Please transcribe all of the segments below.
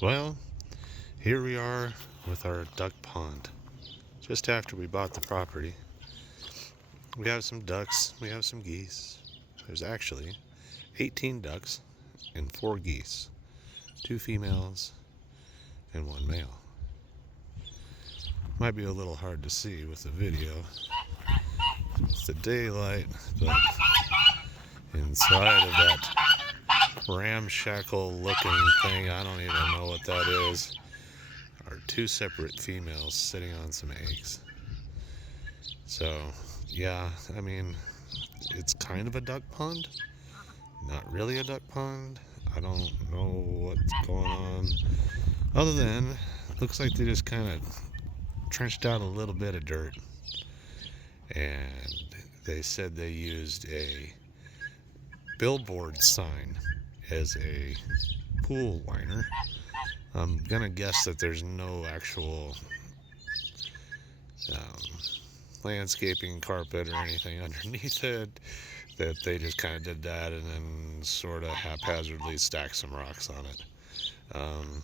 Well, here we are with our duck pond. Just after we bought the property, we have some ducks, we have some geese. There's actually 18 ducks and 4 geese, 2 females and 1 male. Might be a little hard to see with the video. It's the daylight, but inside of that ramshackle looking thing, I don't even know what that is, are 2 separate females sitting on some eggs. So, yeah, I mean, it's kind of a duck pond. Not really a duck pond. I don't know what's going on. Other than, it looks like they just kind of trenched out a little bit of dirt. And they said they used a billboard sign as a pool liner. I'm gonna guess that there's no actual landscaping carpet or anything underneath it, that they just kind of did that and then sort of haphazardly stacked some rocks on it.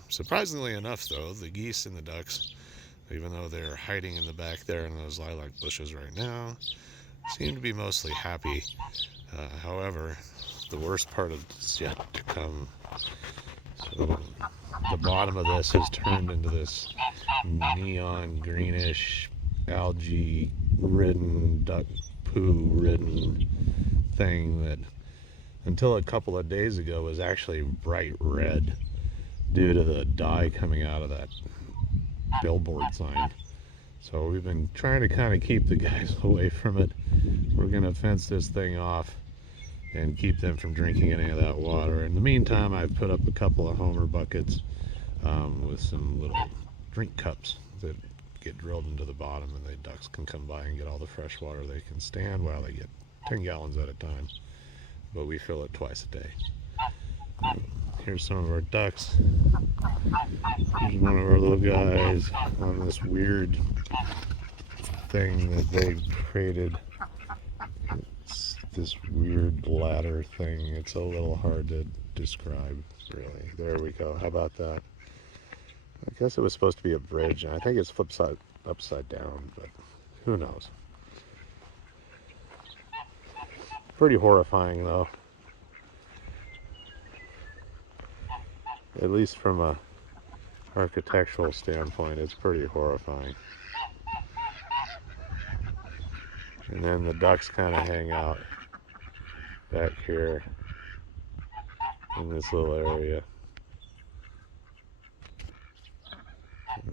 Surprisingly enough, though, the geese and the ducks, even though they're hiding in the back there in those lilac bushes right now, seem to be mostly happy. However, the worst part is yet to come. So the bottom of this has turned into this neon greenish, algae ridden, duck poo ridden thing that until a couple of days ago was actually bright red due to the dye coming out of that billboard sign. So we've been trying to kind of keep the guys away from it. We're going to fence this thing off and keep them from drinking any of that water. In the meantime, I've put up a couple of Homer buckets with some little drink cups that get drilled into the bottom, and the ducks can come by and get all the fresh water they can stand while they get 10 gallons at a time. But we fill it twice a day. Here's some of our ducks. Here's one of our little guys on this weird thing that they created. It's this weird ladder thing. It's a little hard to describe, really. There we go. How about that? I guess it was supposed to be a bridge, and I think it's flipped upside down, but who knows. Pretty horrifying, though. At least from a architectural standpoint, it's pretty horrifying. And then the ducks kind of hang out back here in this little area.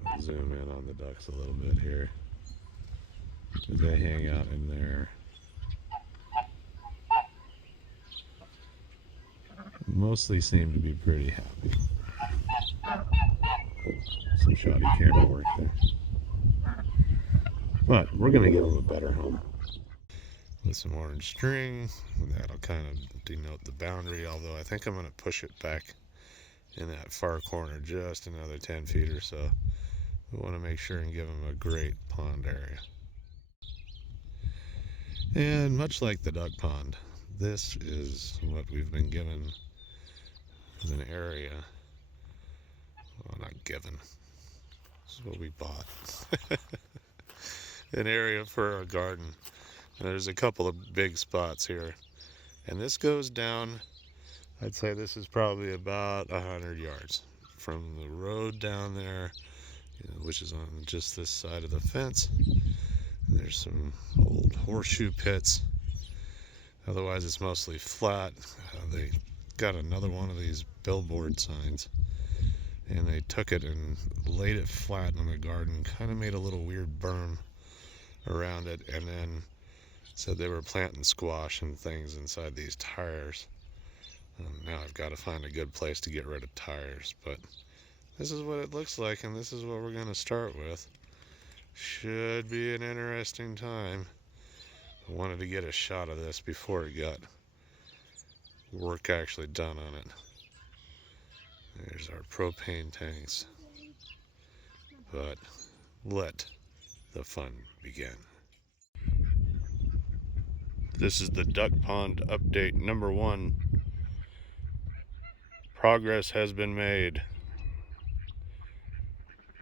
I'll zoom in on the ducks a little bit here. They hang out in there. Mostly seem to be pretty happy. Some shoddy camera work there. But we're going to give them a better home. With some orange string, that'll kind of denote the boundary, although I think I'm going to push it back in that far corner just another 10 feet or so. We want to make sure and give them a great pond area. And much like the duck pond, this is what we've been given as an area. Well, not given. This is what we bought. An area for our garden. And there's a couple of big spots here. And this goes down, I'd say this is probably about 100 yards from the road down there, which is on just this side of the fence. There's some old horseshoe pits. Otherwise, it's mostly flat. They got another one of these billboard signs, and they took it and laid it flat in the garden, kind of made a little weird berm around it, and then said they were planting squash and things inside these tires. Now I've got to find a good place to get rid of tires, but this is what it looks like, and this is what we're going to start with. Should be an interesting time. I wanted to get a shot of this before it got work actually done on it. There's our propane tanks. But let the fun begin. This is the duck pond update #1. Progress has been made.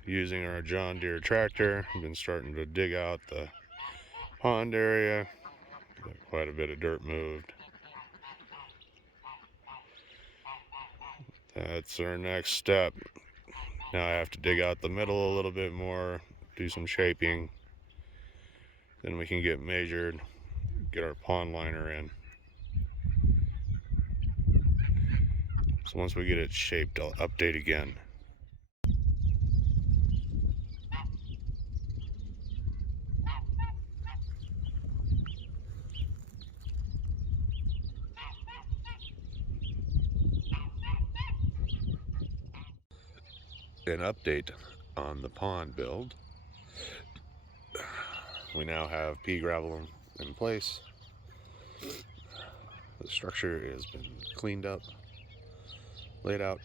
using our John Deere tractor. We've been starting to dig out the pond area. Got quite a bit of dirt moved. That's our next step. Now I have to dig out the middle a little bit more, do some shaping. Then we can get measured, get our pond liner in. So once we get it shaped, I'll update again. An update on the pond build. We now have pea gravel in place. The structure has been cleaned up, laid out,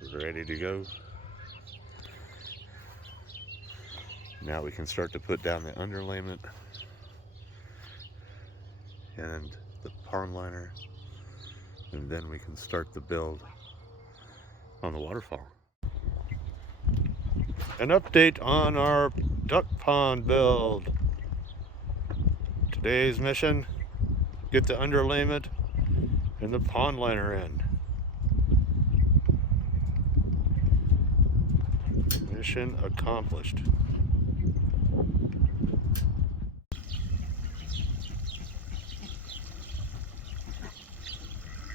we're ready to go. Now we can start to put down the underlayment and the pond liner, and then we can start the build on the waterfall. An update on our duck pond build. Today's mission: get the underlayment and the pond liner in. Mission accomplished.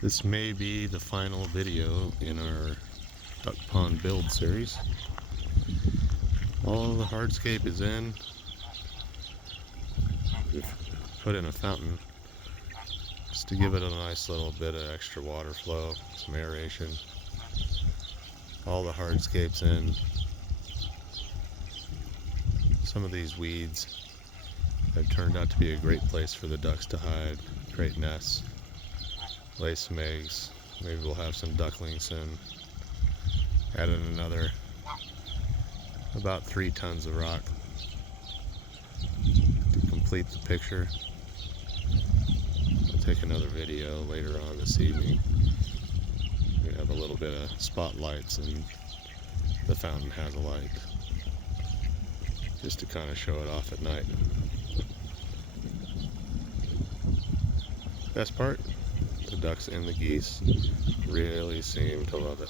This may be the final video in our duck pond build series. All the hardscape is in. We've put in a fountain just to give it a nice little bit of extra water flow, some aeration. All the hardscape's in. Some of these weeds have turned out to be a great place for the ducks to hide, great nests, lay some eggs. Maybe we'll have some ducklings soon. Added another about 3 tons of rock to complete the picture. I'll take another video later on this evening. We have a little bit of spotlights and the fountain has a light, just to kind of show it off at night. Best part, the ducks and the geese really seem to love it.